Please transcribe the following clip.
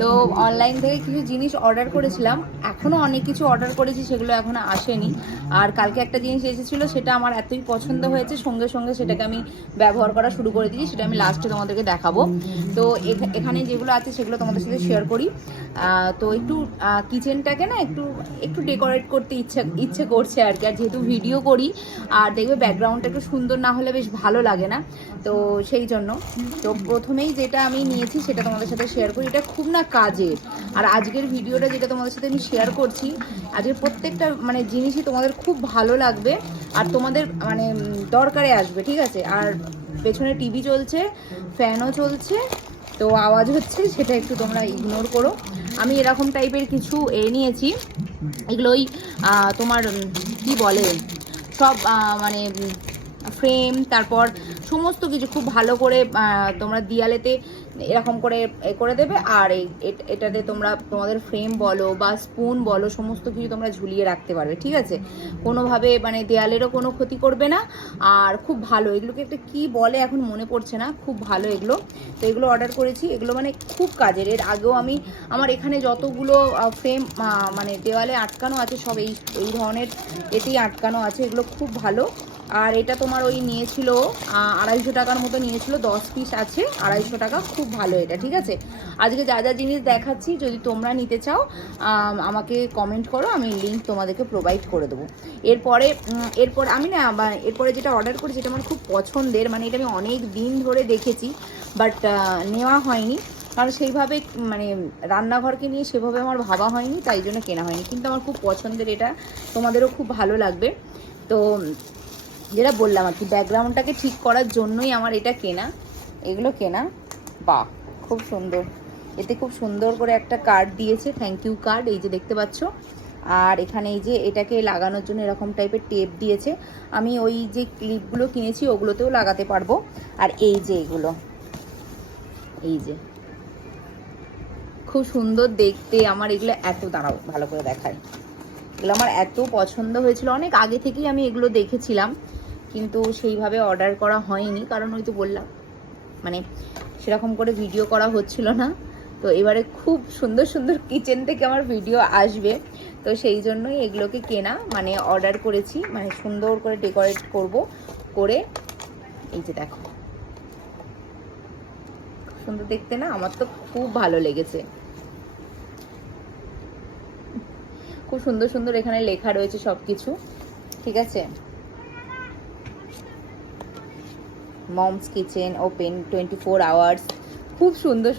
তো অনলাইন থেকে কিছু জিনিস অর্ডার করেছিলাম, এখনও অনেক কিছু অর্ডার করেছি, সেগুলো এখনও আসেনি। আর কালকে একটা জিনিস এসেছিলো, সেটা আমার এতই পছন্দ হয়েছে, সঙ্গে সঙ্গে সেটাকে আমি ব্যবহার করা শুরু করে দিয়েছি। সেটা আমি লাস্টে তোমাদেরকে দেখাবো। তো এখানে যেগুলো আছে সেগুলো তোমাদের সাথে শেয়ার করি। তো একটু কিচেনটাকে না একটু একটু ডেকোরেট করতে ইচ্ছে করছে আর কি। আর যেহেতু ভিডিও করি, আর দেখবে ব্যাকগ্রাউন্ডটা একটু সুন্দর না হলে বেশ ভালো লাগে না, তো সেই জন্য। তো প্রথমেই যেটা আমি নিয়েছি সেটা তোমাদের সাথে শেয়ার করি। এটা খুব না কাজের। আর আজকের ভিডিওটা যেটা তোমাদের সাথে আমি শেয়ার করছি, আজকের প্রত্যেকটা মানে জিনিসই তোমাদের খুব ভালো লাগবে আর তোমাদের মানে দরকারে আসবে, ঠিক আছে? আর পেছনে টিভি চলছে, ফ্যানও চলছে, তো আওয়াজ হচ্ছে, সেটা একটু তোমরা ইগনোর করো। আমি এরকম টাইপের কিছু নিয়েছি। এগুলোই তোমার কি বলে, সব মানে ফ্রেম, তারপর সমস্ত কিছু খুব ভালো করে তোমরা দিয়ালেতে এরকম করে করে দেবে। আর এটাতে তোমরা তোমাদের ফ্রেম বলো বা স্পুন বলো, সমস্ত কিছু তোমরা ঝুলিয়ে রাখতে পারবে, ঠিক আছে? কোনোভাবে মানে দেয়ালেরও কোনো ক্ষতি করবে না। আর খুব ভালো, এগুলোকে একটা কি বলে এখন মনে পড়ছে না, খুব ভালো এগুলো। তো এগুলো অর্ডার করেছি, এগুলো মানে খুব কাজের। এর আগেও আমি আমার এখানে যতগুলো ফ্রেম মানে দেওয়ালে আটকানো আছে, সব এই ধরনের এতেই আটকানো আছে। এগুলো খুব ভালো। আর এটা তোমার ওই নিয়েছিল 250 টাকার মতো নিয়েছিল, 10 পিস আছে, 250 টাকা। খুব ভালো এটা, ঠিক আছে? আজকে যা যা জিনিস দেখাচ্ছি, যদি তোমরা নিতে চাও আমাকে কমেন্ট করো, আমি লিঙ্ক তোমাদেরকে প্রোভাইড করে দেবো। এরপর আমি না এরপরে যেটা অর্ডার করি, যেটা আমার খুব পছন্দের, মানে এটা আমি অনেক দিন ধরে দেখেছি, বাট নেওয়া হয়নি, কারণ সেইভাবে মানে রান্নাঘরকে নিয়ে সেভাবে আমার ভাবা হয়নি, তাই জন্য কেনা হয়নি। কিন্তু আমার খুব পছন্দের এটা, তোমাদেরও খুব ভালো লাগবে। তো যেটা বললাম আর কি, ব্যাকগ্রাউন্ডটাকে ঠিক করার জন্যই আমার এটা কেনা, এগুলো কেনা। বাহ, খুব সুন্দর। এতে খুব সুন্দর করে একটা কার্ড দিয়েছে, থ্যাংক ইউ কার্ড, এই যে দেখতে পাচ্ছ। আর এখানে এই যে এটাকে লাগানোর জন্য এরকম টাইপের টেপ দিয়েছে। আমি ওই যে ক্লিপগুলো কিনেছি ওগুলোতেও লাগাতে পারবো। আর এই যে এগুলো, এই যে খুব সুন্দর দেখতে। আমার এগুলো এত, দাঁড়াও ভালো করে দেখায়, এগুলো আমার এত পছন্দ হয়েছিল, অনেক আগে থেকেই আমি এগুলো দেখেছিলাম, কিন্তু সেইভাবে অর্ডার করা হয়নি, কারণ ওই তো বললাম মানে সেরকম করে ভিডিও করা হচ্ছিল না। তো এবারে খুব সুন্দর সুন্দর কিচেন থেকে আমার ভিডিও আসবে, তো সেই জন্যই এগুলোকে কেনা, মানে অর্ডার করেছি, মানে সুন্দর করে ডেকোরেট করব করে। এই যে দেখো, সুন্দর দেখতে না? আমার তো খুব ভালো লেগেছে। খুব সুন্দর সুন্দর এখানে লেখা রয়েছে সব কিছু, ঠিক আছে? মমস কিচেন ওপেন 24 আওয়ার্স, খুব সুন্দর।